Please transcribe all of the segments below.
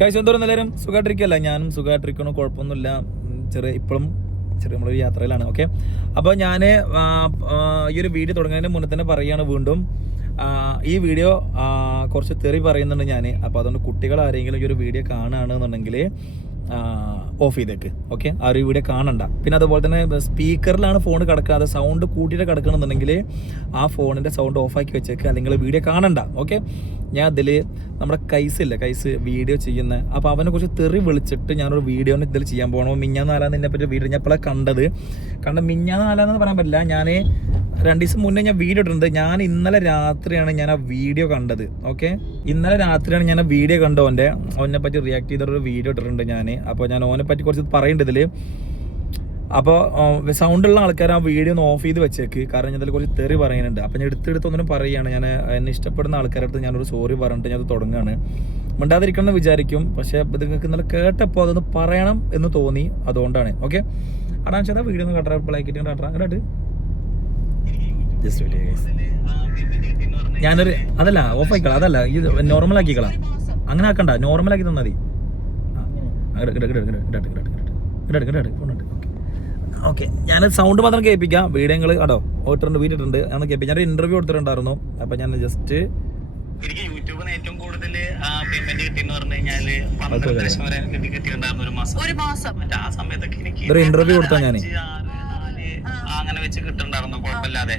കാഴ്ച എന്തോരം എല്ലാവരും? സുഖമായിട്ടിരിക്കല്ല ഞാനും സുഖമായിട്ടിരിക്കണോ കുഴപ്പമൊന്നുമില്ല. ചെറിയ ഇപ്പോഴും ചെറിയ നമ്മളൊരു യാത്രയിലാണ്. ഓക്കെ അപ്പോൾ ഞാൻ ഈ ഒരു വീഡിയോ തുടങ്ങുന്നതിന് മുന്നേ തന്നെ പറയുകയാണ് വീണ്ടും. ഈ വീഡിയോ കുറച്ച് തെറി പറയുന്നുണ്ട് ഞാൻ അപ്പോൾ അതുകൊണ്ട് കുട്ടികൾ ആരെങ്കിലും ഈ ഒരു വീഡിയോ കാണുകയാണെന്നുണ്ടെങ്കിൽ ഓഫ് ചെയ്തേക്ക്. ഓക്കെ ആ ഒരു വീഡിയോ കാണണ്ട. പിന്നെ അതുപോലെ തന്നെ സ്പീക്കറിലാണ് ഫോൺ കിടക്കാതെ സൗണ്ട് കൂട്ടിയിട്ട് കിടക്കണമെന്നുണ്ടെങ്കിൽ ആ ഫോണിന്റെ സൗണ്ട് ഓഫാക്കി വെച്ചേക്ക്. അല്ലെങ്കിൽ വീഡിയോ കാണണ്ട. ഓക്കെ ഞാൻ അതിൽ നമ്മുടെ കൈസ് ഇല്ല? കൈസ് വീഡിയോ ചെയ്യുന്ന. അപ്പോൾ അവനെ കുറിച്ച് തെറി വിളിച്ചിട്ട് ഞാനൊരു വീഡിയോനെ ഇതിൽ ചെയ്യാൻ പോകണം മിഞ്ഞാന്നാലാന്ന് പറ്റി വീഡിയോ ഞാൻ ഇപ്പോഴാണ് കണ്ടത്. കണ്ട മിഞ്ഞാന്നാലാന്ന് പറയാൻ പറ്റില്ല. ഞാൻ രണ്ട് ദിവസം മുന്നേ ഞാൻ വീഡിയോ ഇട്ടിട്ടുണ്ട്. ഞാൻ ഇന്നലെ രാത്രിയാണ് ഞാൻ ആ വീഡിയോ കണ്ടത്. ഓക്കെ ഇന്നലെ രാത്രിയാണ് ഞാൻ ആ വീഡിയോ കണ്ടത് ഓന്റെ. ഓനെ പറ്റി റിയാക്ട് ചെയ്തൊരു വീഡിയോ ഇട്ടിട്ടുണ്ട് ഞാൻ. അപ്പോൾ ഞാൻ ഓനെ പറ്റി കുറച്ച് പറയേണ്ടതിൽ അപ്പോൾ സൗണ്ട് ഉള്ള ആൾക്കാർ ആ വീഡിയോ ഒന്ന് ഓഫ് ചെയ്ത് വെച്ചേക്ക്. കാരണം ഞാൻ അതിൽ കുറച്ച് തെറി പറയുന്നുണ്ട്. അപ്പോൾ ഞാൻ എടുത്തെടുത്ത് ഒന്നിനും പറയുകയാണ് ഞാൻ എന്നെ ഇഷ്ടപ്പെടുന്ന ആൾക്കാരുടെ അടുത്ത് ഞാനൊരു സോറി പറഞ്ഞിട്ട് ഞാൻ അത് തുടങ്ങുകയാണ് മിണ്ടാതിരിക്കണം എന്ന് വിചാരിക്കും. പക്ഷേ ഇത് നിങ്ങൾക്ക് ഇന്നലെ കേട്ടപ്പോൾ അതൊന്ന് പറയണം എന്ന് തോന്നി. അതുകൊണ്ടാണ്. ഓക്കെ അടാ ചേട്ടാ വീഡിയോ ഒന്ന് കട്ടറ പ്ലേക്കിട്ട് കട്ടറ കേട്ടോ ജസ്റ്റ് വെയിറ്റ് ഗൈസ് ഞാനൊരു അതല്ല ഓഫ് ആയിക്കളാം അതല്ല ഇത് നോർമൽ ആക്കിക്കളാം അങ്ങനെ ആക്കണ്ട നോർമൽ ആക്കി തന്നാൽ മതി ഓക്കെ ഞാൻ സൗണ്ട് മാത്രം കേൾപ്പിക്കാം വീഡിയോകൾ കേട്ടോ ഓട്ടിട്ടുണ്ട് വീട്ടിട്ടുണ്ട് അന്ന് കേൾപ്പിക്കാം ഞാനൊരു ഇന്റർവ്യൂ കൊടുത്തിട്ടുണ്ടായിരുന്നു അപ്പൊ ഞാൻ ജസ്റ്റ് എനിക്ക് യൂട്യൂബിന് ഏറ്റവും കൂടുതൽ പേയ്മെന്റ് കിട്ടിയെന്ന് പറഞ്ഞു കഴിഞ്ഞാൽ പന്ത്രണ്ട് ലക്ഷം വരെ കിട്ടിയിട്ടുണ്ടായിരുന്നു ഒരു മാസം ഒരു മാസം മറ്റേ ആ സമയത്തൊക്കെ എനിക്ക് interview കൊടുത്താ ആ, അങ്ങനെ വെച്ച് കിട്ടുന്നുണ്ടായിരുന്നു കുഴപ്പമില്ലാതെ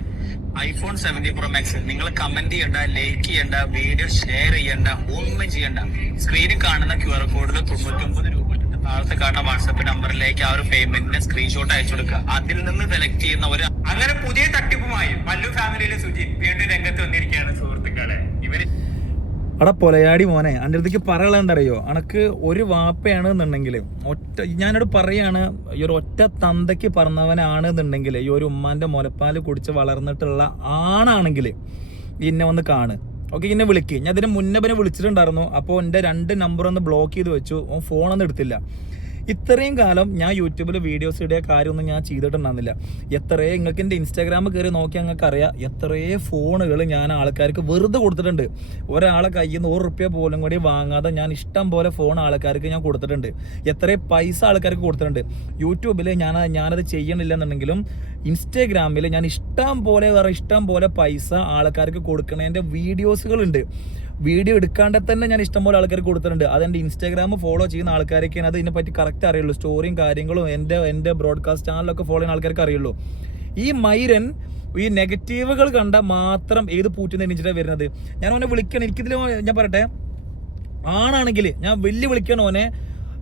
ഐഫോൺ സെവന്റി പ്രോ മാക്സ് നിങ്ങൾ കമന്റ് ചെയ്യണ്ട ലൈക്ക് ചെയ്യണ്ട വീഡിയോ ഷെയർ ചെയ്യണ്ട ഒന്നും ചെയ്യണ്ട. സ്ക്രീനിൽ കാണുന്ന ക്യു ആർ കോഡിൽ തൊണ്ണൂറ്റൊമ്പത് രൂപ താഴത്തെ കാണുന്ന വാട്സപ്പ് നമ്പറിലേക്ക് ആ ഒരു പേയ്മെന്റിന്റെ സ്ക്രീൻഷോട്ട് അയച്ചു കൊടുക്കുക അതിൽ നിന്ന് സെലക്ട് ചെയ്യുന്ന ഒരു അങ്ങനെ പുതിയ തട്ടിപ്പുമായി പല്ലു ഫാമിലിയിലെ സുജിത് വീണ്ടും രംഗത്ത് വന്നിരിക്കുകയാണ് സുഹൃത്തുക്കളെ. ഇവർ അവിടെ പൊലയാടി മോനെ എന്റെ അടുത്തേക്ക് അറിയോ അനക്ക് ഒരു വാപ്പയാണ് എന്നുണ്ടെങ്കിൽ ഒറ്റ ഞാനോട് പറയാണ് ഈ ഒരു ഒറ്റ തന്തയ്ക്ക് പറഞ്ഞവനാണെന്നുണ്ടെങ്കിൽ ഈ ഒരു ഉമ്മാന്റെ മുലപ്പാൽ കുടിച്ച് വളർന്നിട്ടുള്ള ആണാണെങ്കിൽ ഇന്നെ ഒന്ന് കാണ്. ഓക്കെ ഇന്നെ വിളിക്ക്. ഞാൻ ഇതിന് മുന്നേ പിന്നെ വിളിച്ചിട്ടുണ്ടായിരുന്നു. അപ്പോൾ എന്റെ രണ്ട് നമ്പർ ഒന്ന് ബ്ലോക്ക് ചെയ്ത് വെച്ചു. ഫോണൊന്നും എടുത്തില്ല. ഇത്രയും കാലം ഞാൻ യൂട്യൂബിൽ വീഡിയോസ് ഇടിയ കാര്യമൊന്നും ഞാൻ ചെയ്തിട്ടുണ്ടായിരുന്നില്ല. എത്രയേ നിങ്ങൾക്ക് എന്റെ ഇൻസ്റ്റാഗ്രാം കയറി നോക്കിയാൽ നിങ്ങൾക്ക് അറിയാം. എത്രയേ ഫോണുകൾ ഞാൻ ആൾക്കാർക്ക് വെറുതെ കൊടുത്തിട്ടുണ്ട്. ഒരാളെ കയ്യിൽ നിന്ന് ഒരു റുപ്യ പോലും കൂടി വാങ്ങാതെ ഞാൻ ഇഷ്ടം പോലെ ഫോൺ ആൾക്കാർക്ക് ഞാൻ കൊടുത്തിട്ടുണ്ട്. എത്രയേ പൈസ ആൾക്കാർക്ക് കൊടുത്തിട്ടുണ്ട്. യൂട്യൂബിൽ ഞാൻ ഞാനത് ചെയ്യണില്ല എന്നുണ്ടെങ്കിലും ഇൻസ്റ്റാഗ്രാമിൽ ഞാൻ ഇഷ്ടം പോലെ വേറെ ഇഷ്ടം പോലെ പൈസ ആൾക്കാർക്ക് കൊടുക്കണതിന്റെ വീഡിയോസുകളുണ്ട് വീഡിയോ എടുക്കാണ്ട് തന്നെ ഞാൻ ഇഷ്ടംപോലെ ആൾക്കാർക്ക് കൊടുത്തിട്ടുണ്ട്. അതെന്റെ ഇൻസ്റ്റാഗ്രാം ഫോളോ ചെയ്യുന്ന ആൾക്കാരൊക്കെയാണ്. അത് ഇതിനെപ്പറ്റി കറക്റ്റ് അറിയുള്ളൂ. സ്റ്റോറിയും കാര്യങ്ങളും എന്റെ എന്റെ ബ്രോഡ്കാസ്റ്റ് ചാനലൊക്കെ ഫോളോ ചെയ്യുന്ന ആൾക്കാർക്ക് അറിയുള്ളൂ. ഈ മൈരൻ ഈ നെഗറ്റീവുകൾ കണ്ട മാത്രം ഏത് പൂറ്റിന്ന് എണീച്ചിട്ടാണ് വരുന്നത്? ഞാൻ അവനെ വിളിക്കണം. എനിക്കിതിൽ ഞാൻ പറയട്ടെ. ആണാണെങ്കിൽ ഞാൻ വെല്ലു വിളിക്കണം ഓനെ.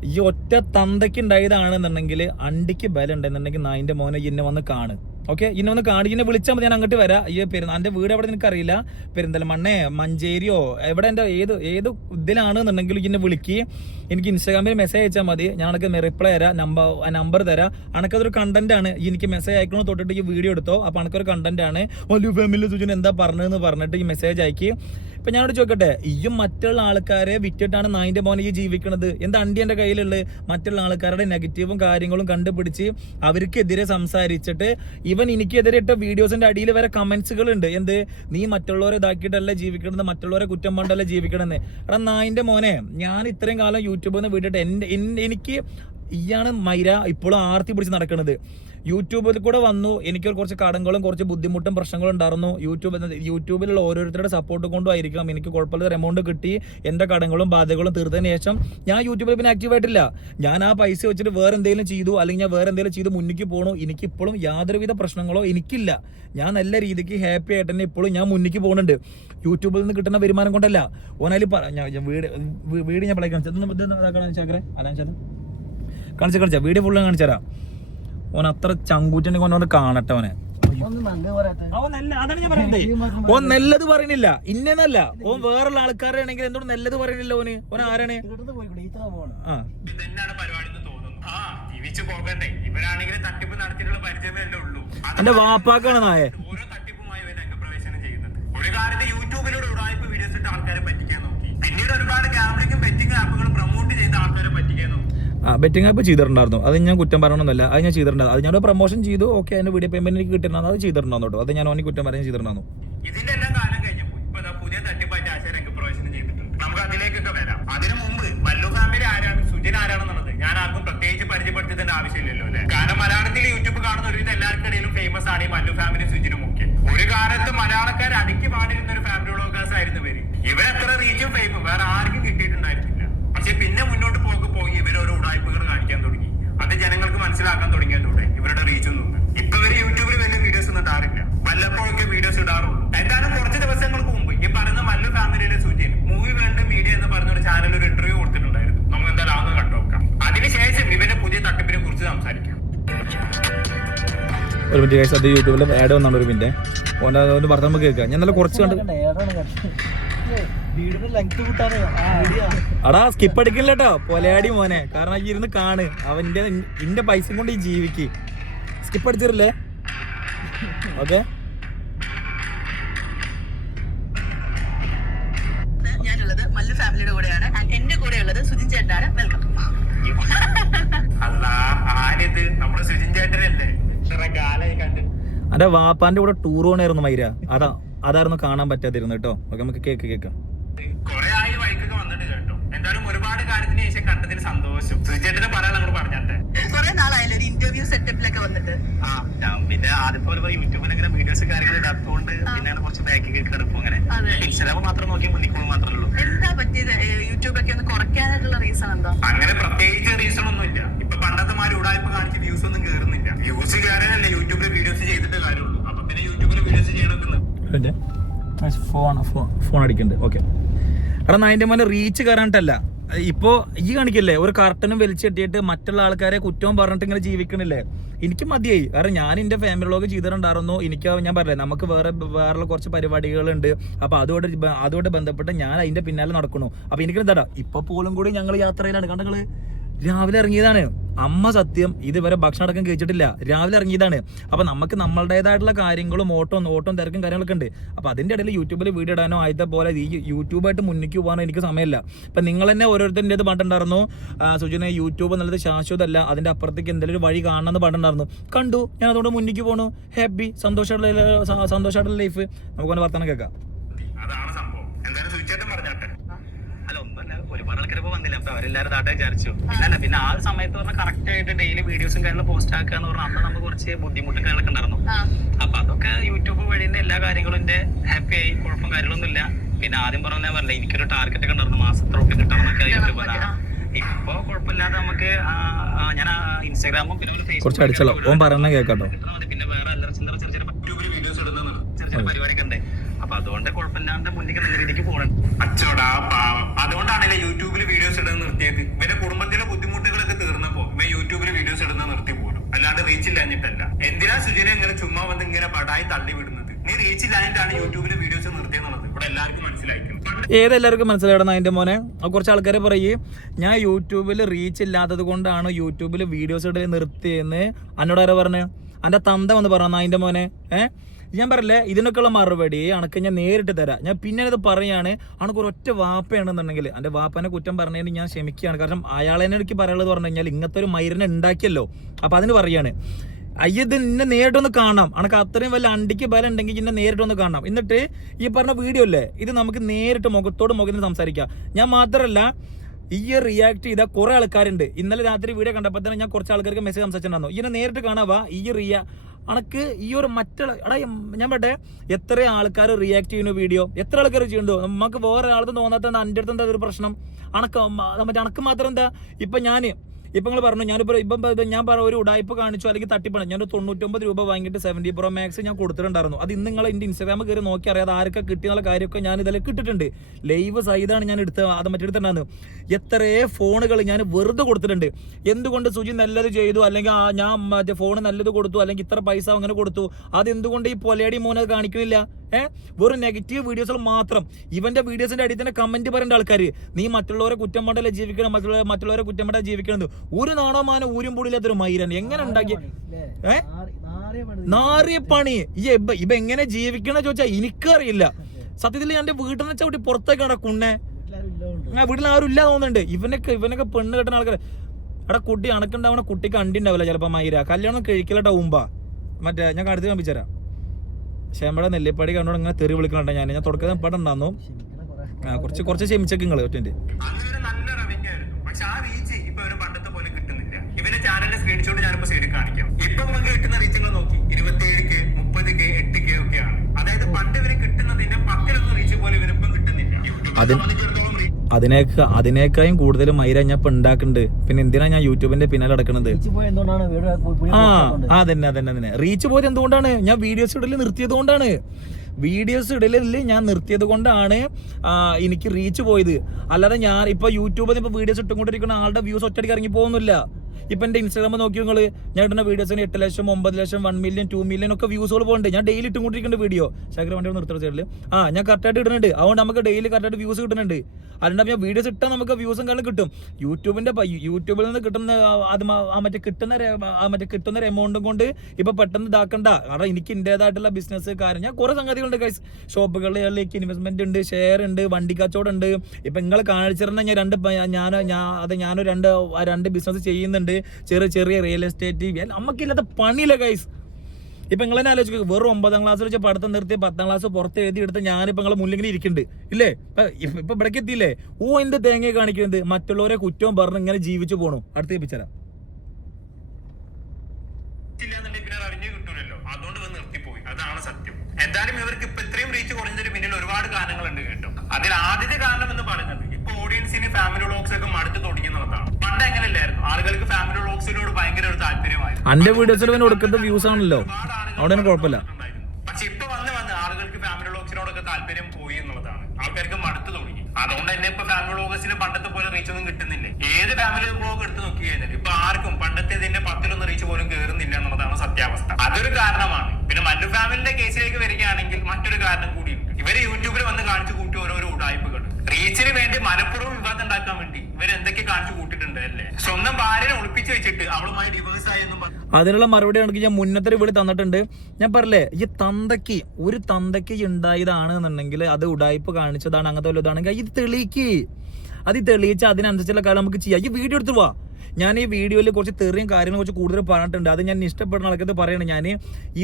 ഈ ഒറ്റ തന്തയ്ക്ക് ഉണ്ടായതാണെന്നുണ്ടെങ്കിൽ അണ്ടിക്ക് ബലം ഉണ്ടെന്നുണ്ടെങ്കിൽ നായിന്റെ മോനെ ഇന്നെ വന്ന് കാണ്. ഓക്കെ ഇന്നെ വന്ന് കാണിക്കുന്ന വിളിച്ചാൽ മതി ഞാൻ അങ്ങോട്ട് വരാം. ഈ പെരുന്ന എന്റെ വീട് എവിടെ നിനക്ക് അറിയില്ല പെരിന്തൽമണ്ണേ മഞ്ചേരിയോ എവിടെ എന്റെ ഏത് ഏത് ഇതിലാണെന്നുണ്ടെങ്കിൽ ഇന്നെ വിളിക്ക്. എനിക്ക് ഇൻസ്റ്റാഗ്രാമിൽ മെസ്സേജ് അയച്ചാൽ മതി. ഞാൻ അനക്ക് റിപ്ലൈ തരാം നമ്പർ നമ്പർ തരാം. അനക്കതൊരു കണ്ടന്റ് ആണ്. എനിക്ക് മെസ്സേജ് അയക്കണോ തൊട്ടിട്ട് ഈ വീഡിയോ എടുത്തോ. അപ്പോൾ അനക്കൊരു കണ്ടന്റ് ആണ്. വലിയ ഫാമിലി സൂചന എന്താ പറഞ്ഞതെന്ന് പറഞ്ഞിട്ട് ഈ മെസ്സേജ് അയക്കി. ഇപ്പൊ ഞാനോട് ചോദിക്കട്ടെ ഈയും മറ്റുള്ള ആൾക്കാരെ വിറ്റിട്ടാണ് നായിന്റെ മോനെ ഈ ജീവിക്കുന്നത് എന്താ അണ്ടി എന്റെ കയ്യിലുള്ളത് മറ്റുള്ള ആൾക്കാരുടെ നെഗറ്റീവും കാര്യങ്ങളും കണ്ടുപിടിച്ച് അവർക്കെതിരെ സംസാരിച്ചിട്ട് ഇവൻ എനിക്കെതിരെ ഇട്ട വീഡിയോസിന്റെ അടിയിൽ വരെ കമന്റ്സുകൾ ഉണ്ട് എന്ത്? നീ മറ്റുള്ളവരെ ഇതാക്കിയിട്ടല്ല ജീവിക്കണത്? മറ്റുള്ളവരെ കുറ്റം പണ്ടല്ല ജീവിക്കണമെന്ന് എടാ നായിന്റെ മോനെ ഞാൻ ഇത്രയും കാലം യൂട്യൂബിൽ നിന്ന് വിട്ടിട്ട് എന്റെ എനിക്ക് ഇയാണ് മൈര ഇപ്പോഴും ആർത്തി പിടിച്ച് നടക്കുന്നത് യൂട്യൂബിൽ കൂടെ വന്നു. എനിക്ക് കുറച്ച് കടങ്ങളും കുറച്ച് ബുദ്ധിമുട്ടും പ്രശ്നങ്ങളും ഉണ്ടായിരുന്നു. യൂട്യൂബ് യൂട്യൂബിലുള്ള ഓരോരുത്തരുടെ സപ്പോർട്ട് കൊണ്ടും ആയിരിക്കണം. എനിക്ക് കുഴപ്പമില്ലാത്ത എമൗണ്ട് കിട്ടി. എന്റെ കടങ്ങളും ബാധ്യതകളും തീർത്തതിന് ശേഷം ഞാൻ യൂട്യൂബിൽ പിന്നെ ആക്റ്റീവ് ആയിട്ടില്ല. ഞാൻ ആ പൈസ വെച്ചിട്ട് വേറെ എന്തെങ്കിലും ചെയ്തു അല്ലെങ്കിൽ ഞാൻ വേറെ എന്തെങ്കിലും ചെയ്ത് മുന്നിക്ക് പോകണു എനിക്കിപ്പോഴും യാതൊരുവിധ പ്രശ്നങ്ങളോ എനിക്കില്ല. ഞാൻ നല്ല രീതിക്ക് ഹാപ്പി ആയിട്ട് തന്നെ ഇപ്പോഴും ഞാൻ മുന്നിക്ക് പോകുന്നുണ്ട്. യൂട്യൂബിൽ നിന്ന് കിട്ടുന്ന വരുമാനം കൊണ്ടല്ല. ഓനാലി വീട് വീ- വീട് ഞാൻ പളയ കാണിച്ചാൽ അനാച്ചാ കാണിച്ച കാണിച്ച വീഡിയോ ഫുള്ള് കാണിച്ചുതരാം ഓൻ അത്ര ചങ്കൂറ്റനെ ഓനോട് കാണട്ടെ ഓനെ. ഓൻ നല്ലത് പറയണില്ല. ഇന്നല്ല ഓൻ വേറുള്ള ആൾക്കാരാണെങ്കിൽ എന്തോ നല്ലത് പറയണില്ല ഓന്? ഓൻ ആരാണ്? എന്റെ വാപ്പാക്കാണ് ഇത്ര ബെറ്റിംഗ് ആപ്പ് ചെയ്തിട്ടുണ്ടായിരുന്നു. അത് ഞാൻ കുറ്റം പറയണമെന്നല്ല അത് ഞാൻ ചെയ്തിട്ടുണ്ടായിരുന്നു. അത് ഞാൻ പ്രൊമോഷൻ ചെയ്തു. ഓക്കെ അതിന്റെ വീഡിയോ പേയ്മെന്റ് എനിക്ക് കിട്ടിയിട്ടുണ്ടാകും അത് ചെയ്തിട്ടുണ്ടാകും കേട്ടോ. അത് ഞാൻ ഓനെ കുറ്റം പറയാൻ ചെയ്തിട്ടുണ്ടാകും ഇതിന്റെ എല്ലാം കാലം കഴിഞ്ഞപ്പോൾ ഇപ്പൊ പുതിയ തട്ടിപ്പായിട്ട് ആശയ രംഗപ്രവേശനം ചെയ്തിട്ടുണ്ട്. നമുക്ക് അതിലേക്കൊക്കെ വരാം. അതിനു മുമ്പ് ഫാമിലി ആരാണ് സുജൻ ആരാണെന്നുള്ളത് ഞാൻ ആർക്കും പ്രത്യേകിച്ച് പരിചയപ്പെടുത്തേണ്ട ആവശ്യമില്ലല്ലോ അല്ലെ? കാരണം മലയാളത്തിൽ യൂട്യൂബ് കാണുന്ന ഒരു ഒരുവിധം എല്ലാവർക്കിടയിലും ഫേമസ് ആണ് ഈ മല്ലു ഫാമിലി സുജനും ഒക്കെ. ഒരു കാലത്ത് മലയാളക്കാർ അടുക്കി പാടിരുന്ന ഒരു ഫാമിലി വ്ളോഗേഴ്സ് ആയിരുന്നു പേര് ഇവരെത്ര റീച്ചും ഫേമും വേറെ ആർക്കും മനസ്സിലാക്കാൻ തുടങ്ങിയതോടെ ഇവരുടെ റീച്ച് ഒന്നും ഇപ്പൊ ഇവർ യൂട്യൂബിൽ വലിയ വീഡിയോസ് ഒന്നും ഇടാറില്ല. വല്ലപ്പോഴൊക്കെ വീഡിയോസ് ഇടാറുള്ളൂ. എന്തായാലും കുറച്ച് ദിവസങ്ങൾക്ക് മുമ്പ് ഈ പറയുന്ന മല്ലു ഫാമിലിയിലെ സുജിൻ മൂവി വേൾഡ് മീഡിയ എന്ന് പറഞ്ഞ ഒരു ചാനൽ ഒരു ഇന്റർവ്യൂ കൊടുത്തിട്ടുണ്ടായിരുന്നു. നമുക്ക് എന്തായാലും അതൊന്ന് കണ്ടുനോക്കാം അതിനുശേഷം ഇവന്റെ പുതിയ തട്ടിപ്പിനെ കുറിച്ച് സംസാരിക്കാം. ഒരു മിനിറ്റ് ഗൈസ് അത് യൂട്യൂബിൽ ആഡ് വന്നാണ് ഒരു മിനിറ്റ് ഓന്റെ അതുകൊണ്ട് പറഞ്ഞ നമുക്ക് കേൾക്കാം. ഞാൻ നല്ല കുറച്ച് കണ്ട് അടാ സ്കിപ്പ് അടിക്കില്ല കേട്ടോ പൊലയാടി മോനെ. കാരണം ഈ ഇരുന്ന് കാണ്. അവന്റെ ഇന്റെ പൈസ കൊണ്ട് ഈ ജീവിക്ക്. സ്കിപ്പ് അടിച്ചിട്ടില്ലേ? ഓക്കെ. ഞാനുള്ളത് മല്ലു ഫാമിലിയുടെ കൂടെയാണ്. ആൻഡ് എന്റെ കൂടെ ഉള്ളത് സുജിൻ ചേട്ടനാണ് വെൽക്കം അന്റെ വാപ്പാന്റെ കൂടെ ടൂർ പോണായിരുന്നു മൈര. അതാ അതായിരുന്നു കാണാൻ പറ്റാതിരുന്നു കേട്ടോ ഓക്കെ നമുക്ക് കേക്ക് കേൾക്കാം കുറെ ആയി വഴിക്കൊക്കെ വന്നിട്ട് കേട്ടോ എന്തായാലും ഒരുപാട് കാലത്തിന് കണ്ടതിൽ സന്തോഷം. സുജിൻ ചേട്ടനെ പറയാൻ നമ്മൾ പറഞ്ഞാട്ടെ? കുറെ നാളായാലും ഒരു ഇന്റർവ്യൂ സെറ്റപ്പിലൊക്കെ വന്നിട്ട്. ആ പിന്നെ ആദ്യം പോലെ യൂട്യൂബിൽ അങ്ങനെ വീഡിയോസ് കാര്യങ്ങൾ ഇടാത്തതുകൊണ്ട് പിന്നെ കുറച്ച് ബാക്കിൽ കിടക്കും അങ്ങനെ. ഇൻസ്റ്റാഗ്രാം മാത്രം നോക്കിയാൽ മുന്നിക്കുമ്പോൾ മാത്രമേ ഉള്ളൂ. എന്താ പറ്റിയത്? യൂട്യൂബൊക്കെ ഒന്ന് കുറയ്ക്കാനായിട്ടുള്ള റീസൺ എന്താ? അങ്ങനെ പ്രത്യേകിച്ച് റീസൺ ഒന്നും ഇല്ല ഇപ്പൊ പണ്ടത്തെ മാതിരി ഉടായ്പ കാണിച്ച് വ്യൂസ് ഒന്നും കേറുന്നില്ല. വ്യൂസ് കയറാനല്ലേ യൂട്യൂബിൽ വീഡിയോസ് ചെയ്തിട്ട് കാര്യമുള്ളൂ. അപ്പൊ പിന്നെ യൂട്യൂബിൽ വീഡിയോസ് ചെയ്യണമെന്ന് ഫോൺ ഫോൺ അടിക്കണ്ട്. ഓക്കെ കാരണം അതിന്റെ മേലെ റീച്ച് കയറാനിട്ടല്ല ഇപ്പോ ഈ കാണിക്കില്ലേ ഒരു കർട്ടനും വലിച്ചെട്ടിയിട്ട് മറ്റുള്ള ആൾക്കാരെ കുറ്റവും പറഞ്ഞിട്ട് ഇങ്ങനെ ജീവിക്കണില്ലേ? എനിക്ക് മതിയായി. കാരണം ഞാൻ എന്റെ ഫാമിലി വ്ളോഗ് ചെയ്തിട്ടുണ്ടായിരുന്നു. എനിക്ക് ഞാൻ പറഞ്ഞില്ലേ നമുക്ക് വേറെ വേറെ കുറച്ച് പരിപാടികളുണ്ട്. അപ്പൊ അതോട് അതോട് ബന്ധപ്പെട്ട് ഞാൻ അതിന്റെ പിന്നാലെ നടക്കണു അപ്പൊ എനിക്ക് എന്താ ഇപ്പൊ പോലും കൂടി ഞങ്ങൾ യാത്രയിലാണ്. കണ്ടങ്ങൾ രാവിലെ ഇറങ്ങിയതാണ്. അമ്മ സത്യം ഇതുവരെ ഭക്ഷണം അടക്കം കഴിച്ചിട്ടില്ല. രാവിലെ ഇറങ്ങിയതാണ്. അപ്പൊ നമുക്ക് നമ്മളുടേതായിട്ടുള്ള കാര്യങ്ങളും ഓട്ടവും ഓട്ടവും തിരക്കും കാര്യങ്ങളൊക്കെ ഉണ്ട്. അപ്പൊ അതിന്റെ ഇടയിൽ യൂട്യൂബിൽ വീഡിയോ ഇടാനോ ആദ്യത്തെ പോലെ ഈ യൂട്യൂബായിട്ട് മുന്നിക്ക് പോകാനോ എനിക്ക് സമയമില്ല. അപ്പൊ നിങ്ങൾ തന്നെ ഓരോരുത്തരുടെ ഇത് പറഞ്ഞിട്ടുണ്ടായിരുന്നു സുജന യൂട്യൂബ് എന്നുള്ളത് ശാശ്വതമല്ല. അതിന്റെ അപ്പുറത്തേക്ക് എന്തെങ്കിലും ഒരു വഴി കാണണം എന്ന് പറഞ്ഞിട്ടുണ്ടായിരുന്നു കണ്ടു. ഞാൻ അതുകൊണ്ട് മുന്നിക്ക് പോണു. ഹാപ്പി സന്തോഷമായിട്ടുള്ള സന്തോഷമായിട്ടുള്ള ലൈഫ് നമുക്ക് വർത്തമാനം കേൾക്കാം. അതാണ് സംഭവം. എന്തായാലും പറഞ്ഞാട്ടെ അല്ല ഒന്നുമല്ല ഒരുപാട് ആൾക്കാർ ഇപ്പൊ വന്നില്ല അപ്പൊ അവരെല്ലാരും താട്ടെ വിചാരിച്ചു. അല്ല പിന്നെ ആ ഒരു സമയത്ത് പറഞ്ഞാൽ കറക്റ്റ് ആയിട്ട് ഡെയിലി വീഡിയോസും കാര്യങ്ങളും പോസ്റ്റ് ആക്കുക എന്ന് പറഞ്ഞാൽ അന്ന് നമുക്ക് കുറച്ച് ബുദ്ധിമുട്ടും കാര്യങ്ങളൊക്കെ ഉണ്ടായിരുന്നു. അപ്പൊ അതൊക്കെ യൂട്യൂബ് വഴി തന്നെ എല്ലാ കാര്യങ്ങളും എന്റെ ഹാപ്പി ആയി കുഴപ്പം കാര്യങ്ങളൊന്നും ഇല്ല. പിന്നെ ആദ്യം പറഞ്ഞ ഞാൻ പറഞ്ഞില്ല എനിക്കൊരു ടാർഗറ്റ് ഒക്കെ ഉണ്ടായിരുന്നു മാസത്തിൽ റുപ്യ കിട്ടണം എന്നൊക്കെ യൂട്യൂബ് ഇപ്പൊ കുഴപ്പമില്ലാതെ നമുക്ക് ഞാൻ ഇൻസ്റ്റാഗ്രാമും പിന്നെ ഫേസ്ബുക്ക് കുറച്ച് അടിച്ചല്ലോ ഓൻ പറയുന്ന കേൾക്കാട്ടോ പിന്നെ വേറെ എല്ലാവരും ചെറിയ ചെറിയ യൂട്യൂബിൽ വീഡിയോസ് ഇടുന്ന ചെറിയ ചെറിയ പരിപാടിയൊക്കെ ഉണ്ട്. അപ്പൊ അതുകൊണ്ട് കുഴപ്പമില്ലാണ്ട് മുന്നിലേക്ക് നല്ല രീതിക്ക് പോകണം അച്ഛനോടാ പാവം. അതുകൊണ്ടാണല്ലേ യൂട്യൂബിൽ വീഡിയോസ് ഇടുന്നത് നിർത്തിയത്. ഇവരെ കുടുംബത്തിലെ ബുദ്ധിമുട്ടുകളൊക്കെ തീർന്നപ്പോ ഇവ യൂട്യൂബിൽ വീഡിയോസ് ഇടുന്നത് നിർത്തി പോലും. അല്ലാണ്ട് റീച്ച് ഇല്ലാഞ്ഞിട്ടല്ല. എന്തിനാ സുജനെ ഇങ്ങനെ ചുമ്മാ വന്ന് ഇങ്ങനെ പടായി തള്ളി വിടുന്നത്? നീ റീച്ച് ഇല്ലാഞ്ഞിട്ടാണ് യൂട്യൂബിൽ വീഡിയോസ് നിർത്തിയെന്നുള്ളത്. ഇവിടെ എല്ലാവർക്കും മനസ്സിലായിരിക്കും ഏത് ഏതെല്ലാവർക്കും മനസ്സിലായിടണം അതിന്റെ മോനെ? കുറച്ച് ആൾക്കാർ പറയും ഞാൻ യൂട്യൂബിൽ റീച്ച് ഇല്ലാത്തത് കൊണ്ടാണ് യൂട്യൂബിൽ വീഡിയോസ് ഇടൽ നിർത്തിയെന്ന്. എന്നോട് ആരാ പറഞ്ഞു? എന്റെ തന്ത വന്ന് പറഞ്ഞു അതിന്റെ മോനെ. ഏഹ് ഞാൻ പറയില്ലേ ഇതിനൊക്കെയുള്ള മറുപടി അണക്ക് ഞാൻ നേരിട്ട് തരാം. ഞാൻ പിന്നെ അത് പറയുകയാണ് അണക്ക് ഒരൊറ്റ വാപ്പയാണെന്നുണ്ടെങ്കിൽ എന്റെ വാപ്പനെ കുറ്റം പറഞ്ഞതിന് ഞാൻ ക്ഷമിക്കുകയാണ്. കാരണം അയാളെ എനിക്ക് പറയാനുള്ളത് പറഞ്ഞു കഴിഞ്ഞാൽ ഇങ്ങനത്തെ ഒരു മൈരനെ ഉണ്ടാക്കിയല്ലോ. അപ്പൊ അതിന് പറയാണ് അയ്യത് നിന്നെ നേരിട്ടൊന്ന് കാണാം. അനക്ക് അത്രയും വലിയ അണ്ടിക്ക് ബലം ഉണ്ടെങ്കിൽ ഇന്നെ നേരിട്ടൊന്ന് കാണാം. എന്നിട്ട് ഈ പറഞ്ഞ വീഡിയോ അല്ലേ ഇത് നമുക്ക് നേരിട്ട് മുഖത്തോട് മുഖത്തിന് സംസാരിക്കാം. ഞാൻ മാത്രമല്ല ഈ റിയാക്ട് ചെയ്ത കുറെ ആൾക്കാരുണ്ട്. ഇന്നലെ രാത്രി വീഡിയോ കണ്ടപ്പോൾ തന്നെ ഞാൻ കുറച്ച് ആൾക്കാർക്ക് മെസ്സേജ് സംസാരിച്ചിട്ടുണ്ടായിരുന്നു. ഇങ്ങനെ നേരിട്ട് കാണാവാ ഈ റിയാ അണക്ക് ഈ ഒരു മറ്റുള്ള എടാ ഞാൻ പറട്ടെ എത്ര ആൾക്കാർ റിയാക്ട് ചെയ്യുന്നു വീഡിയോ എത്ര ആൾക്കാർ ചെയ്യുന്നുണ്ടോ? നമുക്ക് വേറെ ആളത്ത് തോന്നാത്ത എന്റെ അടുത്ത് എന്താ ഒരു പ്രശ്നം അണക്ക് മറ്റേ അണക്ക് മാത്രം എന്താ? ഇപ്പം ഞാൻ ഇപ്പൊ നിങ്ങൾ പറഞ്ഞു ഞാനിപ്പോ ഇപ്പം ഞാൻ പറഞ്ഞ ഒരു ഉടായ്പ കാണിച്ചു അല്ലെങ്കിൽ തട്ടിപ്പാണ്. ഞാൻ തൊണ്ണൂറ്റൊമ്പത് രൂപ വാങ്ങിയിട്ട് സെവന്റി പ്രോ മാക്സ് ഞാൻ കൊടുത്തിട്ടുണ്ടായിരുന്നു. അത് ഇന്ന് നിങ്ങൾ എന്റെ ഇൻസ്റ്റാഗ്രാമിൽ കയറി നോക്കി അറിയാതെ ആരൊക്കെ കിട്ടിയെന്നുള്ള കാര്യമൊക്കെ ഞാൻ ഇതിൽ കിട്ടിയിട്ടുണ്ട് ലൈവ് സഹിതമാണ് ഞാൻ എടുത്ത് അത് മറ്റെടുത്തിട്ടുണ്ടായിരുന്നു എത്രയേ ഫോണുകൾ ഞാൻ വെറുതെ കൊടുത്തിട്ടുണ്ട്. എന്തുകൊണ്ട് സുജി നല്ലത് ചെയ്തു? അല്ലെങ്കിൽ ഞാൻ മറ്റേ ഫോൺ നല്ലത് കൊടുത്തു അല്ലെങ്കിൽ ഇത്ര പൈസ അങ്ങനെ കൊടുത്തു? അത് എന്തുകൊണ്ട് ഈ പൊലയടി മോനെ കാണിക്കുന്നില്ല? വെറും നെഗറ്റീവ് വീഡിയോസിൽ മാത്രം. ഇവന്റെ വീഡിയോസിന്റെ അടിയിൽ തന്നെ കമന്റ് പറയേണ്ട ആൾക്കാർ നീ മറ്റുള്ളവരെ കുറ്റം പണ്ടല്ലേ ജീവിക്കണം? മറ്റുള്ള മറ്റുള്ളവരെ കുറ്റം പണ്ടാ ജീവിക്കണം ഒരു നാണോമാനം ഊരും പൊടിയില്ലാത്തൊരു മൈരൻ എങ്ങനെ ഉണ്ടാക്കി? നാറിയ പണി ഇബ എങ്ങനെ ജീവിക്കണ ചോദിച്ചാ എനിക്കറിയില്ല. സത്യത്തിൽ എന്റെ വീട്ടിൽ നിന്ന് ചവിട്ടി പുറത്തേക്കാണ് കുണ്ണെ ആ വീട്ടിൽ ആരും ഇല്ല തോന്നുന്നുണ്ട്. ഇവനൊക്കെ ഇവനൊക്കെ പെണ്ണ് കെട്ടുന്ന ആൾക്കാർ എടാ കുട്ടി അണക്കുണ്ടാവണ കുട്ടിക്ക് അണ്ടിണ്ടാവില്ല ചിലപ്പോ മൈര. കല്യാണം കഴിക്കലട്ടോ ഉമ്പ മറ്റേ ഞാൻ കടുത്ത് ശേമ്പട നെല്ലിപ്പാടി കണ്ടോണ്ട് ഇങ്ങനെ തെറി വിളിക്കണുണ്ട്. ഞാൻ ഞാൻ തുടക്കം പെട്ടുണ്ടാന്നു ആ കുറച്ച് കുറച്ച് ക്ഷമിച്ചൊക്കെ നിങ്ങൾ ഒറ്റ പക്ഷെ ആ റീച്ച് ഇപ്പൊ ഒരു പണ്ടത്തെ പോലെ കിട്ടുന്നില്ല. ഇവന്റെ ചാനലിന്റെ സ്ക്രീൻഷോട്ട് ഞാൻ ഞാനിപ്പോ സൈഡിൽ കാണിക്കാം. ഇപ്പൊ നിങ്ങൾക്ക് കിട്ടുന്ന റീച്ചുകൾ നോക്കി. ഇരുപത്തിയേഴ് കെ മുപ്പത് കെ എട്ട് കെ ഒക്കെയാണ്. അതായത് പണ്ട് ഇവർ കിട്ടുന്നതിന്റെ പത്തിലൊന്നും റീച്ച് പോലെ ഇവരിപ്പം കിട്ടുന്നില്ല. യൂട്യൂബിനെ അത് സംബന്ധിച്ചിടത്തോളം reach അതിനേക്കാ അതിനേക്കായും കൂടുതൽ മൈര ഞാൻ ഇപ്പൊ ഉണ്ടാക്കുന്നുണ്ട് പിന്നെ എന്തിനാ ഞാൻ യൂട്യൂബിന്റെ പിന്നാലെ അടക്കണത് ആ പോസ്റ്റ് ആയതുകൊണ്ട്. ആ തന്നെ അതന്നെ അതന്നെ റീച്ച് പോയത് എന്തുകൊണ്ടാണ്? ഞാൻ വീഡിയോസ് ഇടൽ നിർത്തിയത് കൊണ്ടാണ്. വീഡിയോസ് ഇടലിൽ ഞാൻ നിർത്തിയത് കൊണ്ടാണ് എനിക്ക് റീച്ച് പോയത്. അല്ലാതെ ഞാൻ ഇപ്പൊ യൂട്യൂബിൽ ഇപ്പൊ വീഡിയോസ് ഇട്ടുകൊണ്ടിരിക്കുന്ന ആളുടെ വ്യൂസ് ഒറ്റയടിക്ക് ഇറങ്ങി പോകുന്നില്ല. ഇപ്പൊ എന്റെ ഇൻസ്റ്റാഗ്രാം നോക്കി നിങ്ങൾ ഞാൻ ഇടുന്ന വീഡിയോസിന് എട്ട് ലക്ഷം ഒമ്പത് ലക്ഷം വൺ മില്യൺ ടു മില്യൺ ഒക്കെ വ്യൂസുകൾ പോകുന്നുണ്ട് ഞാൻ ഡെയിലി ഇട്ടുകൊണ്ടിരിക്കുന്നുണ്ട് വീഡിയോ ശേഖര വണ്ടി നിർത്തുന്ന സൈഡിൽ ആ ഞാൻ കറക്റ്റായിട്ട് ഇടുന്നുണ്ട്. അതുകൊണ്ട് നമുക്ക് ഡെയിലി കറക്റ്റായിട്ട് വ്യൂസ് കിട്ടുന്നുണ്ട്. അതുകൊണ്ട് ഞാൻ വീഡിയോസ് ഇട്ടാൽ നമുക്ക് വ്യൂസും കാരണം കിട്ടും. യൂട്യൂബിന്റെ യൂട്യൂബിൽ നിന്ന് കിട്ടുന്ന അത് മറ്റേ കിട്ടുന്ന മറ്റേ കിട്ടുന്ന ഒരു എമൗണ്ടും കൊണ്ട് ഇപ്പൊ പെട്ടെന്ന് ഇതാക്കണ്ട. കാരണം എനിക്ക് എന്റേതായിട്ടുള്ള ബിസിനസ് കാര്യം. ഞാൻ കുറെ സംഗതികളുണ്ട് കൈസ് ഷോപ്പുകളിലേക്ക് ഇൻവെസ്റ്റ്മെന്റ് ഉണ്ട് ഷെയർ ഉണ്ട് വണ്ടി കച്ചവടം ഉണ്ട്. ഇപ്പൊ നിങ്ങൾ കാണിച്ചിരുന്ന ഞാൻ രണ്ട് ഞാൻ ഞാൻ അത് ഞാനൊരു രണ്ട് രണ്ട് ബിസിനസ് ചെയ്യുന്നുണ്ട്. ചെറിയ ചെറിയ റിയൽ എസ്റ്റേറ്റ് നമുക്കില്ലാത്ത പണിയില്ല ഗൈസ് ഇപ്പൊ നിങ്ങൾ തന്നെ ആലോചിക്കുക വെറും ഒമ്പതാം ക്ലാസ് വെച്ച് പഠിത്തം നിർത്തി പത്താം ക്ലാസ് പുറത്ത് എഴുതി എടുത്ത് ഞാനിപ്പോ നിങ്ങളെ മുന്നിൽ ഇങ്ങനെ ഇരിക്കുന്നുണ്ട്. ഇല്ലേ? ഇപ്പൊ ഇപ്പം ഇവിടേക്ക് എത്തിയില്ലേ? ഓ എന്ത് തേങ്ങ കാണിക്കുന്നത്? മറ്റുള്ളവരെ കുറ്റവും പറഞ്ഞ് ഇങ്ങനെ ജീവിച്ചു പോണു. അടുത്ത് ഏൽപ്പിച്ചരാം അതാണ് സത്യം. എന്തായാലും ഇവർക്ക് ഇപ്പൊ ഇത്രയും റീച്ച് കുറഞ്ഞതിന് പിന്നിൽ ഒരുപാട് കാരണങ്ങളുണ്ട് കേട്ടോ. അതിൽ ആദ്യത്തെ കാരണം എന്ന് പറയുന്നത് ഇപ്പൊ ഓഡിയൻസിന് ഫാമിലി വ്ളോഗ്സ് ഒക്കെ മടുത്ത് തുടങ്ങി എന്നുള്ളതാണ് പണ്ട് എങ്ങനെയല്ലായിരുന്നു ആളുകൾക്ക് ഫാമിലി വ്ളോഗ്സിനോട് ഭയങ്കര ഒരു താല്പര്യമായിരുന്നു. അന്റെ വീഡിയോസിൽ പിന്നെ കൊടുക്കുന്ന വ്യൂസ് ആണല്ലോ. അവിടെ തന്നെ കുഴപ്പമില്ല. പക്ഷെ ഇപ്പൊ വന്ന് വന്ന് ആളുകൾക്ക് ഫാമിലി വ്ളോഗ്സിനോടൊക്കെ താല്പര്യം പോയി എന്നുള്ളതാണ്. ആൾക്കാർക്ക് മടുത്തു തുടങ്ങി. അതുകൊണ്ട് തന്നെ ഇപ്പൊ ഫാമിലി വ്ളോഗ്സിന് പണ്ടത്തെ പോലെ റീച്ച് ഒന്നും കിട്ടുന്നില്ല. ഏത് ഫാമിലി വ്ളോഗ് എടുത്ത് നോക്കി കഴിഞ്ഞാൽ ഇപ്പൊ ആർക്കും പണ്ടത്തെ ഇതിന്റെ പത്തിലൊന്നും റീച്ച് പോലും കയറുന്നില്ല എന്നുള്ളതാണ് സത്യാവസ്ഥ. അതൊരു കാരണമാണ്. പിന്നെ മല്ലു ഫാമിലിന്റെ കേസിലേക്ക് വരികയാണെങ്കിൽ മറ്റൊരു കാരണം കൂടിയുണ്ട്. ഇവർ യൂട്യൂബിൽ വന്ന് കാണിച്ചു കൂട്ടി ഓരോരോ ഉടായ്പകൾ റീച്ചിന് വേണ്ടി മനഃപൂർവം വിവാദം ഉണ്ടാക്കാൻ വേണ്ടി ഇവർ എന്തൊക്കെ കാണിച്ചു കൂട്ടിട്ടുണ്ട് അല്ലേ? സ്വന്തം ഭാര്യനെ ഒളിപ്പിച്ചു വെച്ചിട്ട് അവളുമായി ഡിവേഴ്സ് ആയി എന്നും അതിനുള്ള മറുപടി ആണെങ്കിൽ ഞാൻ മുന്നത്തെ വിളി തന്നിട്ടുണ്ട്. ഞാൻ പറഞ്ഞേ ഈ തന്തയ്ക്ക് ഒരു തന്തയ്ക്ക് ഉണ്ടായതാണ് എന്നുണ്ടെങ്കിൽ അത് ഉടായ്പ കാണിച്ചതാണ് അങ്ങനത്തെ വല്ലതാണെങ്കിൽ ഇത് തെളിയിക്ക്. അത് തെളിയിച്ച് അതിനനുസരിച്ചുള്ള കാര്യം നമുക്ക് ചെയ്യാം. ഈ വീഡിയോ എടുത്തു പോവാ ഞാൻ ഈ വീഡിയോയിൽ കുറച്ച് തെറിയും കാര്യങ്ങളും കുറച്ച് കൂടുതൽ പറഞ്ഞിട്ടുണ്ട്. അത് ഞാൻ ഇഷ്ടപ്പെടുന്ന ആൾക്കത് പറയണം ഞാൻ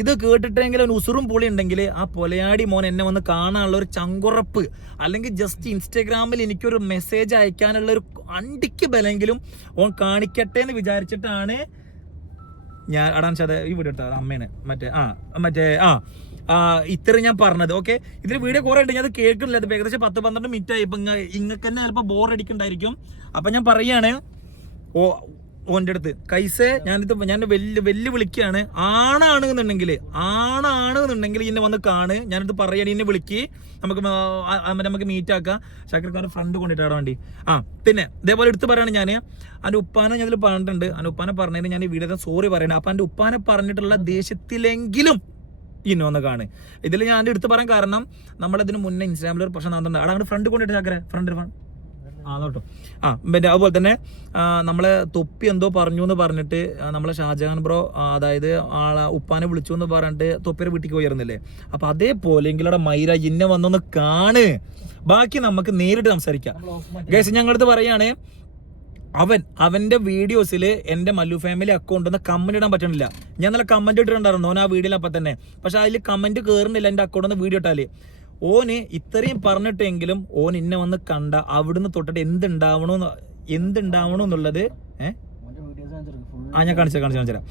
ഇത് കേട്ടിട്ടെങ്കിലും ഉസുറും പുളി ഉണ്ടെങ്കിൽ ആ പൊലയാടി മോൻ എന്നെ വന്ന് കാണാനുള്ള ഒരു ചങ്കുറപ്പ് അല്ലെങ്കിൽ ജസ്റ്റ് ഇൻസ്റ്റാഗ്രാമിൽ എനിക്കൊരു മെസ്സേജ് അയക്കാനുള്ള ഒരു അണ്ടിക്ക് ബലെങ്കിലും ഓൻ കാണിക്കട്ടെ എന്ന് വിചാരിച്ചിട്ടാണ് ഞാൻ അടാൻ ചത ഈ വീഡിയോ എടുത്ത അമ്മേനെ. മറ്റേ ആ മറ്റേ ആ ഇത്ര ഞാൻ പറഞ്ഞത് ഓക്കെ? ഇതിന് വീഡിയോ കുറേ ഉണ്ട് ഞാൻ അത് കേൾക്കുന്നില്ല. അത് ഏകദേശം പത്ത് പന്ത്രണ്ട് മിനിറ്റ് ആയി. ഇപ്പൊ ഇങ്ങനെ തന്നെ ചിലപ്പോൾ ബോർ അടിക്കണ്ടായിരിക്കും. അപ്പൊ ഞാൻ പറയാണ് ഓ ഓന്റെ അടുത്ത്. കൈസേ ഞാനിത് ഞാൻ വെല്ലു വെല്ലു വിളിക്കുകയാണ് ആണാണ് എന്നുണ്ടെങ്കിൽ ആണാണ് എന്നുണ്ടെങ്കിൽ ഇന്നെ വന്ന് കാണ്. ഞാനിത് പറയണി ഇന്നെ വിളിക്ക്. നമുക്ക് നമുക്ക് മീറ്റ് ആക്കാം. ശക്രക്കാരൻ ഫ്രണ്ട് കൊണ്ടിട്ടാണ് വേണ്ടി. ആ പിന്നെ ഇതേപോലെ എടുത്ത് പറയാണ് ഞാൻ എന്റെ ഉപ്പാനെ ഞാൻ പറഞ്ഞിട്ടുണ്ട്. എന്റെ ഉപ്പാനെ പറഞ്ഞതിന് ഞാൻ ഈ വീഡിയോ സോറി പറയണേ അപ്പം എന്റെ ഉപ്പാനെ പറഞ്ഞിട്ടുള്ള ദേഷ്യത്തിലെങ്കിലും ഇന്നെ വന്ന് കാണ്. ഇതിൽ ഞാൻ എടുത്ത് പറയാൻ കാരണം നമ്മളതിന് മുന്നേ ഇൻസ്റ്റാഗ്രാമിൽ ഒരു പ്രശ്നം നടന്നിട്ടുണ്ട്. അവിടെ ഫ്രണ്ട് കൊണ്ടിട്ട് ചാക്കര ഫ്രണ്ട് ആ നോട്ടോ ആ പിന്നെ അതുപോലെ തന്നെ നമ്മളെ തൊപ്പി എന്തോ പറഞ്ഞു എന്ന് പറഞ്ഞിട്ട് നമ്മളെ ഷാജഹാൻ ബ്രോ അതായത് ആളെ ഉപ്പാനെ വിളിച്ചു എന്ന് പറഞ്ഞിട്ട് തൊപ്പിയുടെ വീട്ടിലേക്ക് പോയിരുന്നില്ലേ? അപ്പൊ അതേപോലെ എങ്കിലവിടെ മൈര ഇന്നെ വന്നൊന്ന് കാണ്. ബാക്കി നമുക്ക് നേരിട്ട് സംസാരിക്കാം. ഗൈസ് ഞങ്ങളടുത്ത് പറയാണ് അവൻ അവന്റെ വീഡിയോസിൽ എന്റെ മല്ലു ഫാമിലി അക്കൗണ്ട് ഒന്ന് കമന്റ് ഇടാൻ പറ്റണില്ല. ഞാൻ നല്ല കമന്റ് ഇട്ടിട്ടുണ്ടായിരുന്നു ഓൻ ആ വീഡിയോയിൽ അപ്പം തന്നെ പക്ഷെ അതിൽ കമന്റ് കയറുന്നില്ല എന്റെ അക്കൗണ്ട് ഒന്ന് വീഡിയോ ഇട്ടാൽ. ഓന് ഇത്രയും പറഞ്ഞിട്ടെങ്കിലും ഓൻ ഇന്നെ വന്ന് കണ്ട അവിടുന്ന് തൊട്ടിട്ട് എന്തുണ്ടാവണോ എന്തുണ്ടാവണോ എന്നുള്ളത് ഏഹ് ആ ഞാൻ കാണിച്ചു കാണിച്ചു കാണിച്ചു തരാം.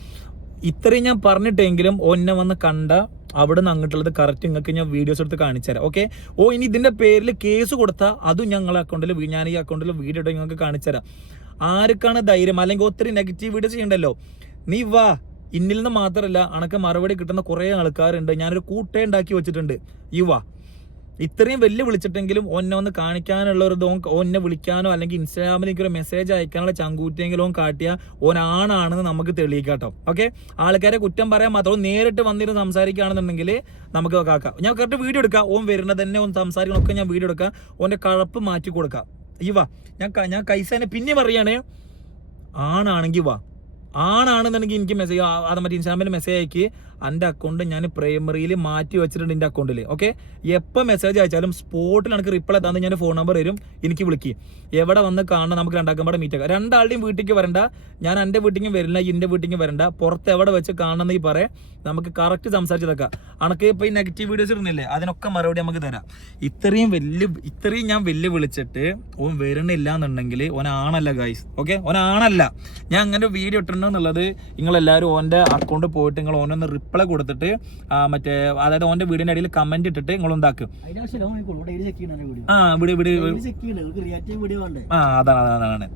ഇത്രയും ഞാൻ പറഞ്ഞിട്ടെങ്കിലും ഓ എന്നെ വന്ന് കണ്ട അവിടെ നിന്ന് അങ്ങോട്ടുള്ളത് കറക്റ്റ് നിങ്ങൾക്ക് ഞാൻ വീഡിയോസ് എടുത്ത് കാണിച്ചു തരാം ഓക്കെ ഓ ഇനി ഇതിന്റെ പേരിൽ കേസ് കൊടുത്താൽ അതും ഞങ്ങളെ അക്കൗണ്ടിൽ ഞാൻ ഈ അക്കൗണ്ടിൽ വീഡിയോ ഇട്ട് നിങ്ങൾക്ക് കാണിച്ചു തരാം. ആർക്കാണ് ധൈര്യം? അല്ലെങ്കിൽ ഒത്തിരി നെഗറ്റീവ് വീഡിയോ ചെയ്യണ്ടല്ലോ? നീ വാ. ഇന്നിൽ നിന്ന് മാത്രമല്ല അനക്ക് മറുപടി കിട്ടുന്ന കുറേ ആൾക്കാരുണ്ട്. ഞാനൊരു കൂട്ടേ ഉണ്ടാക്കി വെച്ചിട്ടുണ്ട്. ഈ വാ. ഇത്രയും വലിയ വിളിച്ചിട്ടെങ്കിലും ഒന്നെ ഒന്ന് കാണിക്കാനുള്ള ഒരു ഇതോ ഒന്നെ വിളിക്കാനോ അല്ലെങ്കിൽ ഇൻസ്റ്റാഗ്രാമിൽ എനിക്കൊരു മെസ്സേജ് അയക്കാനുള്ള ചങ്കൂറ്റെങ്കിലും കാട്ടിയ ഓൻ ആണാണെന്ന് നമുക്ക് തെളിയിക്കാട്ടോ. ഓക്കെ ആൾക്കാരെ കുറ്റം പറയാൻ മാത്രം നേരിട്ട് വന്നിരുന്ന് സംസാരിക്കുകയാണെന്നുണ്ടെങ്കിൽ നമുക്ക് കാക്കാം ഞാൻ കറക്റ്റ് വീഡിയോ എടുക്കാം. ഓൻ വരുന്നത് തന്നെ ഒന്ന് സംസാരിക്കണമൊക്കെ ഞാൻ വീഡിയോ എടുക്കാം. ഓന്റെ കഴപ്പ് മാറ്റി കൊടുക്കാം. ഈ വാ ഞാൻ ഞാൻ കൈസേനെ പിന്നെ പറയാണ്. ആണാണെങ്കിൽ വാ. ആണാണെന്നുണ്ടെങ്കിൽ എനിക്ക് മെസ്സേജ് അത് മറ്റേ ഇൻസ്റ്റാഗ്രാമിൽ മെസ്സേജ് അയക്ക്. എന്റെ അക്കൗണ്ട് ഞാൻ പ്രൈമറിയിൽ മാറ്റി വെച്ചിട്ടുണ്ട് എന്റെ അക്കൗണ്ടിൽ ഓക്കെ എപ്പോൾ മെസ്സേജ് അയച്ചാലും സ്പോട്ടിൽ എനിക്ക് റിപ്ലൈ തന്നെ ഞാൻ ഫോൺ നമ്പർ തരും എനിക്ക് വിളിക്കും. എവിടെ വന്ന് കാണണം നമുക്ക് രണ്ടാക്കാൻ പാടെ മീറ്റ് ആക്കാം. രണ്ടാളുടെയും വീട്ടിലേക്ക് വരണ്ട. ഞാൻ എന്റെ വീട്ടിലേക്ക് വരില്ല എന്റെ വീട്ടിലേക്ക് വരണ്ട. പുറത്ത് എവിടെ വെച്ച് കാണണമെന്ന് ഈ പറയാം നമുക്ക് കറക്റ്റ് സംസാരിച്ചതൊക്കെ അണക്ക് ഇപ്പോൾ ഈ നെഗറ്റീവ് വീഡിയോസ് ഇടുന്നില്ലേ? അതിനൊക്കെ മറുപടി നമുക്ക് തരാം. ഇത്രയും വലിയ ഇത്രയും ഞാൻ വെല്ലു വിളിച്ചിട്ട് ഓൻ വരണില്ല എന്നുണ്ടെങ്കിൽ ഓനാണല്ല ഗൈസ് ഓക്കെ ഓനാണല്ല ഞാൻ അങ്ങനെ വീഡിയോ ഇട്ടിട്ടുണ്ടെന്നുള്ളത് നിങ്ങളെല്ലാവരും ഓന്റെ അക്കൗണ്ട് പോയിട്ട് നിങ്ങൾ ഓനൊന്ന് റിപ്ലൈ കൊടുത്തിട്ട് ആ, മറ്റേ അതായത് ഓന്റെ വീടിന്റെ അടിയിൽ കമന്റ് ഇട്ടിട്ട് നിങ്ങൾ വീഡിയോ. വീഡിയോ വേണ്ടേ? ആ അതാണ് അതാണ് അതാണ്.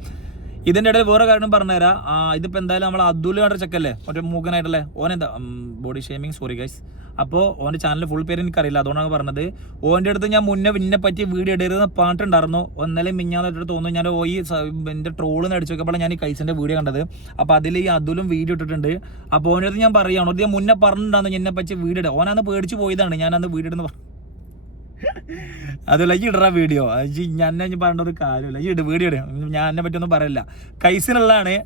ഇതിന്റെ ഇടയിൽ വേറെ കാര്യം പറഞ്ഞുതരാം. ഇതിപ്പോ എന്തായാലും നമ്മൾ അബ്ദുൽ കണ്ട ചെക്കല്ലേ? മറ്റേ മൂക്കനായിട്ടല്ലേ ഓൻ എന്താ ബോഡി ഷേമിങ് സോറി ഗൈസ് അപ്പോൾ ഓന്റെ ചാനൽ ഫുൾ പേര് എനിക്കറിയില്ല. അതുകൊണ്ടാണ് പറഞ്ഞത്. ഓന്റെ അടുത്ത് ഞാൻ മുന്നേ പിന്നെ പറ്റി വീഡിയോ ഇടരുന്ന പാട്ടുണ്ടായിരുന്നു ഒന്നലെ മിഞ്ഞാന്നിട്ട് തോന്നുന്നു ഞാൻ ഓ ഈ എന്റെ ട്രോളിന്ന് അടിച്ചു നോക്കിയപ്പോൾ ഞാൻ ഈ കൈസിന്റെ വീഡിയോ കണ്ടത്. അപ്പോൾ അതിൽ ഈ അതുലും വീഡിയോ ഇട്ടിട്ടുണ്ട്. അപ്പോൾ ഓന്റെ അടുത്ത് ഞാൻ പറയുകയാണ്. ഞാൻ മുന്നേ പറഞ്ഞിട്ടുണ്ടായിരുന്നു എന്നെ പറ്റി വീഡിയോ ഓനന്ന് പേടിച്ച് പോയതാണ്. ഞാനന്ന് വീഡിയോ ഇടുന്ന പറഞ്ഞു അതല്ല ഈ ഇടറ വീഡിയോ. ഞാൻ ഞാൻ പറഞ്ഞ ഒരു കാര്യമില്ല. ഈ ഇട് വീഡിയോ ഞാൻ എന്നെ പറ്റിയൊന്നും പറയില്ല. കൈസിനുള്ളതാണ്.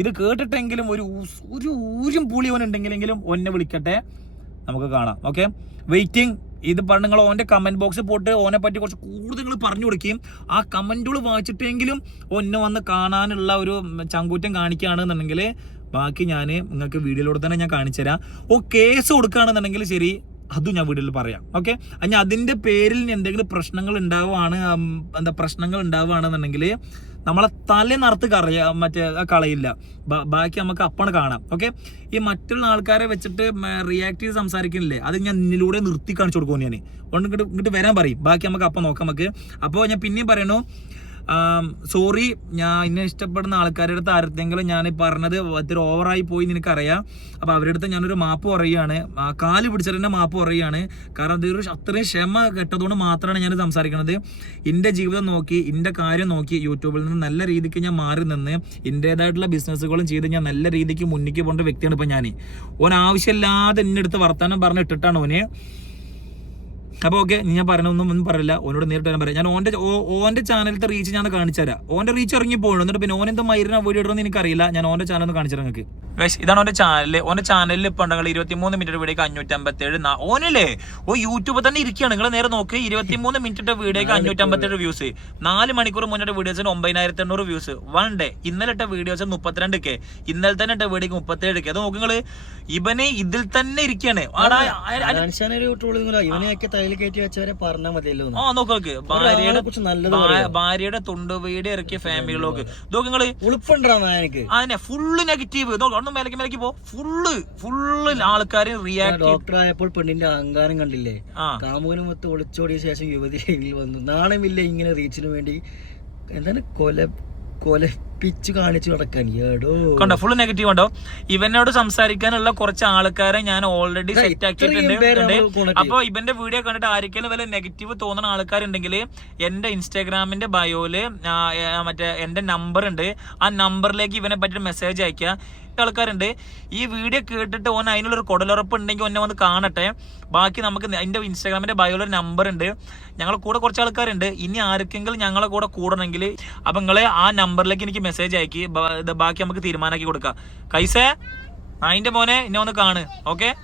ഇത് കേട്ടിട്ടെങ്കിലും ഒരു ഒരു ഊരും പുളി ഓനുണ്ടെങ്കിലെങ്കിലും ഒന്നെ വിളിക്കട്ടെ. നമുക്ക് കാണാം. ഓക്കെ? വെയിറ്റിംഗ്. ഇത് പറഞ്ഞ നിങ്ങൾ ഓന്റെ കമന്റ് ബോക്സിൽ പോയിട്ട് ഓനെ പറ്റി കുറച്ച് കൂടുതൽ നിങ്ങൾ പറഞ്ഞു കൊടുക്കുകയും ആ കമന്റുകൾ വായിച്ചിട്ടെങ്കിലും ഒന്നെ വന്ന് കാണാനുള്ള ഒരു ചങ്കൂറ്റം കാണിക്കുകയാണെന്നുണ്ടെങ്കിൽ ബാക്കി ഞാൻ നിങ്ങൾക്ക് വീഡിയോയിലൂടെ തന്നെ ഞാൻ കാണിച്ചു തരാം ഓ കേസ് കൊടുക്കുകയാണെന്നുണ്ടെങ്കിൽ ശരി അതും ഞാൻ വീഡിയോയിൽ പറയാം. ഓക്കെ ഇനി അതിന്റെ പേരിൽ എന്തെങ്കിലും പ്രശ്നങ്ങൾ ഉണ്ടാവുകയാണ് എന്താ പ്രശ്നങ്ങൾ ഉണ്ടാവുകയാണെന്നുണ്ടെങ്കിൽ നമ്മളെ തല നിറത്ത് കറിയ മറ്റേ കളയില്ല. ബാക്കി നമുക്ക് അപ്പണ് കാണാം. ഓക്കെ ഈ മറ്റുള്ള ആൾക്കാരെ വെച്ചിട്ട് റിയാക്ട് ചെയ്ത് സംസാരിക്കുന്നില്ലേ? അത് ഞാൻ നിന്നിലൂടെ നിർത്തി കാണിച്ചു കൊടുക്കും ഞാൻ ഇങ്ങോട്ട് ഇങ്ങോട്ട് വരാൻ പറയും. ബാക്കി നമുക്ക് അപ്പം നോക്കാം നമുക്ക്. അപ്പോൾ ഞാൻ പിന്നെയും പറയണു സോറി ഞാൻ എന്നെ ഇഷ്ടപ്പെടുന്ന ആൾക്കാരുടെ അടുത്ത് ആരത്തെങ്കിലും ഞാൻ പറഞ്ഞത് ഒത്തിരി ഓവറായി പോയി നിനക്കറിയാം അപ്പോൾ അവരുടെ അടുത്ത് ഞാനൊരു മാപ്പ് പറയുകയാണ്. കാൽ പിടിച്ചിട്ട് തന്നെ മാപ്പ് പറയുകയാണ്. കാരണം ഇതൊരു അത്രയും ക്ഷമ കെട്ടതുകൊണ്ട് മാത്രമാണ് ഞാൻ സംസാരിക്കുന്നത് എന്റെ ജീവിതം നോക്കി എന്റെ കാര്യം നോക്കി യൂട്യൂബിൽ നിന്ന് നല്ല രീതിക്ക് ഞാൻ മാറി നിന്ന് എന്റേതായിട്ടുള്ള ബിസിനസ്സുകളും ചെയ്ത് ഞാൻ നല്ല രീതിക്ക് മുന്നിക്ക് പോകേണ്ട വ്യക്തിയാണ് ഇപ്പം ഞാൻ ഓൻ ആവശ്യമില്ലാതെ എന്നെടുത്ത് അടുത്ത് വർത്താനം പറഞ്ഞിട്ടിട്ടാണ് ഓനെ. അപ്പോൾ ഓക്കെ ഞാൻ പറഞ്ഞൊന്നും ഒന്നും പറയില്ല. ഓനോട് നേരിട്ട് വരാൻ പറയാം. ഞാൻ ഓന്റെ ഓ- ഓന്റെ ചാനലിലത്തെ റീച്ച് ഞാൻ കാണിച്ചു തരാം. ഓന്റെ റീച്ച് ഇറങ്ങി പോകണം എന്നിട്ട് പിന്നെ ഓനെന്തോ മൈരിന വീഡിയോ ഇടണമെന്ന് എനിക്കറിയില്ല. ഞാൻ ഓന്റെ ചാനൽ ഒന്ന് കാണിച്ചു തരാം നിങ്ങൾക്ക്. ഇതാണ് ഓന്റെ ചാനൽ ഓന്റെ ചാനലിൽ ഇപ്പോൾ ഉണ്ടെങ്കിൽ ഇരുപത്തിമൂന്ന് മിനിറ്റ് വീഡിയോക്ക് അഞ്ഞൂറ്റമ്പത്തേഴ് ഓനല്ലേ? ഓ യൂട്യൂബ് തന്നെ ഇരിക്കുകയാണ്. നിങ്ങൾ നേരെ നോക്ക്. ഇരുപത്തിമൂന്ന് മിനിറ്റ് വീഡിയോക്ക് അഞ്ഞൂറ്റമ്പത്തേഴ് വ്യൂസ് നാല് മണിക്കൂർ മുന്നേ വീഡിയോസിന് ഒമ്പതിനായിരത്തി എണ്ണൂറ് വ്യൂസ് വൺ ഡേ ഇന്നലെ ഇട്ട വീഡിയോസ് മുപ്പത്തിരണ്ട് കെ ഇന്നലെ തന്നെ ഇട്ട വീഡിയോക്ക് മുപ്പത്തേഴ് കെ അത് നോക്ക് ഇവനെ ഇവന് ഇതിൽ തന്നെ ഇരിക്കുകയാണ്. ആടാ, തലയിൽ കയറ്റി വെച്ചവരെ പറഞ്ഞാൽ മതിയല്ലോ ആ നോക്ക് നോക്ക്. ഭാര്യയുടെ. ഭാര്യയുടെ തുണ്ട് വീട് ഇറക്കിയ ഫാമിലികളൊക്കെ. നോക്ക് നിങ്ങൾ. അതന്നെ എനിക്ക് അതിനെ ഫുള്ള് നെഗറ്റീവ്. ഒന്ന് മേലേക്ക് മേലേക്ക് പോ. ഫുള്ള് ഫുള്ള് ആൾക്കാര് റിയാക്ട് ഡോക്ടർ ആയപ്പോൾ പെണ്ണിന്റെ അഹങ്കാരം കണ്ടില്ലേ? ആ. കാമുകനുമൊത്ത് ഒളിച്ചോടിയ ശേഷം യുവതി വന്നു. നാണമില്ല ഇങ്ങനെ റീച്ചിന് വേണ്ടി. എന്താണ് കൊല കൊലപ്പിച്ച് കാണിച്ചു നടക്കാൻ. ഏടോ കണ്ടോ ഫുള്ള് നെഗറ്റീവ് ഉണ്ടോ ഇവനോട് സംസാരിക്കാനുള്ള കുറച്ച് ആൾക്കാരെ ഞാൻ ഓൾറെഡി സെറ്റ് ആക്കിയിട്ടുണ്ട് അപ്പൊ ഇവന്റെ വീഡിയോ കണ്ടിട്ട് ആർക്കെങ്കിലും വല്ല നെഗറ്റീവ് തോന്നുന്ന ആൾക്കാരുണ്ടെങ്കിൽ എന്റെ ഇൻസ്റ്റാഗ്രാമിന്റെ ബയോയിൽ മറ്റേ എന്റെ നമ്പർ ഉണ്ട്. ആ നമ്പറിലേക്ക് ഇവനെ പറ്റി മെസ്സേജ് അയക്കുക ആൾക്കാരുണ്ട്. ഈ വീഡിയോ കേട്ടിട്ട് ഓൻ അതിനുള്ളൊരു കുടലുറപ്പ് ഉണ്ടെങ്കിൽ ഒന്നെ വന്ന് കാണട്ടെ. ബാക്കി നമുക്ക് എന്റെ ഇൻസ്റ്റാഗ്രാമിന്റെ ബയോയിലൊരു നമ്പർ ഉണ്ട് ഞങ്ങളെ കൂടെ കുറച്ച് ആൾക്കാരുണ്ട്. ഇനി ആർക്കെങ്കിലും ഞങ്ങളെ കൂടെ കൂടണമെങ്കിൽ അപ്പം നിങ്ങളെ ആ നമ്പറിലേക്ക് എനിക്ക് മെസ്സേജ് അയക്കി. ബാക്കി നമുക്ക് തീരുമാനമാക്കി കൊടുക്കാം. കൈസേ അതിന്റെ മോനെ ഇന്നെ ഒന്ന് കാണ്. ഓക്കെ?